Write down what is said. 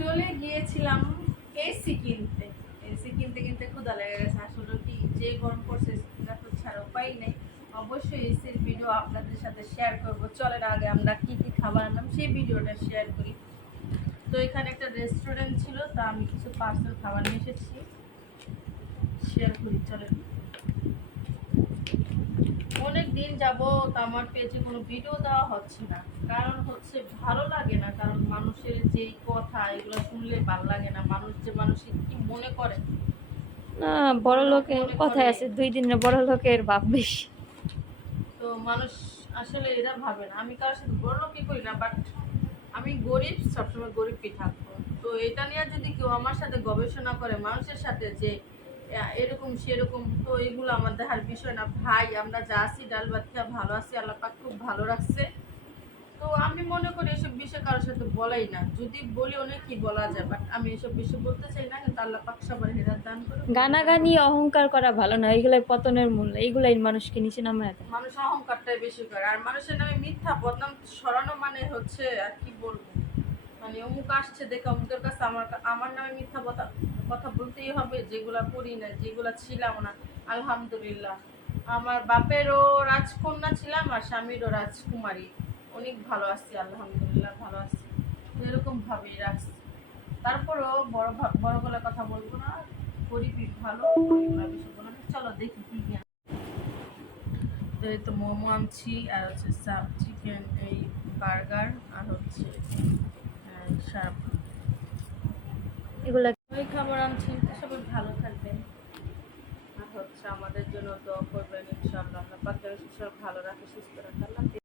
চলে গিয়েছিলাম এসি কিনতে। এসি কিনতে কিনতে ক্ষুধা লেগে গেছে। আসলে কি যে গরম পড়ছে তো ছাড়া উপায় নেই। অবশ্যই এসির ভিডিও আপনাদের সাথে শেয়ার করব। চলেন আগে আমরা কি কি খাবার আনলাম সেই ভিডিওটা শেয়ার করি। তো এখানে একটা রেস্টুরেন্ট ছিল, তো আমি কিছু পার্সেল খাবার নিয়ে এসেছি, শেয়ার করি চলেন। অনেক দিন যাবত আমার পেজে কোনো ভিডিও দেওয়া হচ্ছে না, কারণ হচ্ছে ভালো লাগে না, কারণ মানুষের যেই কথা এগুলো শুনলে ভালো লাগে না। মানুষ যে মানুষের কি মনে করে না, বড় লোকের কথাই আছে, 2 দিনের বড় লোকের ভাব বেশি। তো মানুষ আসলে এরা ভাবে না। আমি কারোর সাথে বড় লোকই করি না, বাট আমি গরিব, সবসময় গরিবই থাকবো। তো এটা নিয়ে যদি কেউ আমার সাথে গবেষণা করে মানুষের সাথে যে এরকম সেরকম, তো এগুলো আমার দেখার বিষয় না ভাই। আমরা যা আছি ডাল ভাত খেয়ে ভালো আছি, আল্লাহ পাক খুব ভালো রাখছে। তো আমি মনে করি এসব বিষয় কারোর সাথে বলাই না। যদি বলি অনেক কি বলা যায়, বাট আমি এসব বিষয় বলতে চাই না। কিন্তু আল্লাহ পাক সবার হেদায়েত দান করে। গানাগানি অহংকার করা ভালো না, এগুলাই পতনের মূল, এইগুলাই মানুষকে নিচে নামায় দেয়। মানুষ অহংকারটাই বেশি করে, আর মানুষের নামে মিথ্যা বদনাম ছড়ানো মানে হচ্ছে আর কি বলবো, মানে অমুক আসছে দেখে অমুকের কাছে আমার আমার নামে মিথ্যা কথা বলতেই হবে, যেগুলা করি না, যেগুলা ছিলাম না। আলহামদুলিল্লাহ আমার বাপেরও রাজকন্যা ছিলাম আর স্বামীরও রাজকুমারী। অনেক ভালো আছি, আলহামদুলিল্লাহ ভালো আছি। তো এরকম ভাবেই রাখছি। তারপরেও বড় বলে কথা বলবো না, গরিবই ভালো, এগুলা বেশি বলো না। চলো দেখি কি কি। তো এই তো মোমো আনছি, আর হচ্ছে চিকেন, এই বার্গার, আর হচ্ছে শার্প, এগুলা ওই খাবার আনছি। সবাই ভালো থাকবেন, আর হচ্ছে আমাদের জন্য দোয়া করবেন ইনশাআল্লাহ। আল্লাহ পাক সব ভালো রাখে, সুস্থ রাখে। আল্লাহ